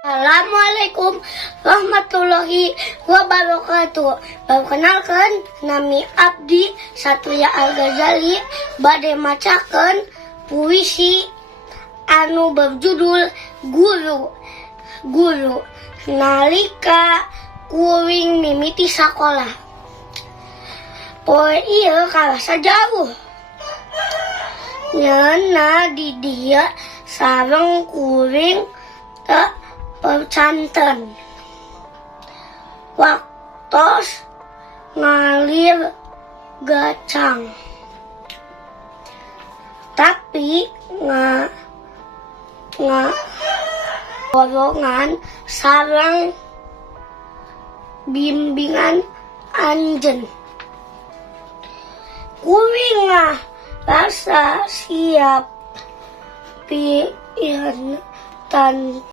Assalamualaikum warahmatullahi wabarakatuh. Perkenalkan, nami abdi Satria Al-Ghazali bade macakeun puisi anu berjudul Guru nalika kuring mimiti sakola. Poe ieu karasa jauh nyeuna di dieu sareng kuring teu percanten. Waktos ngalir gacang, tapi borongan sareng bimbingan anjeun. Kuring rasa siap pian tan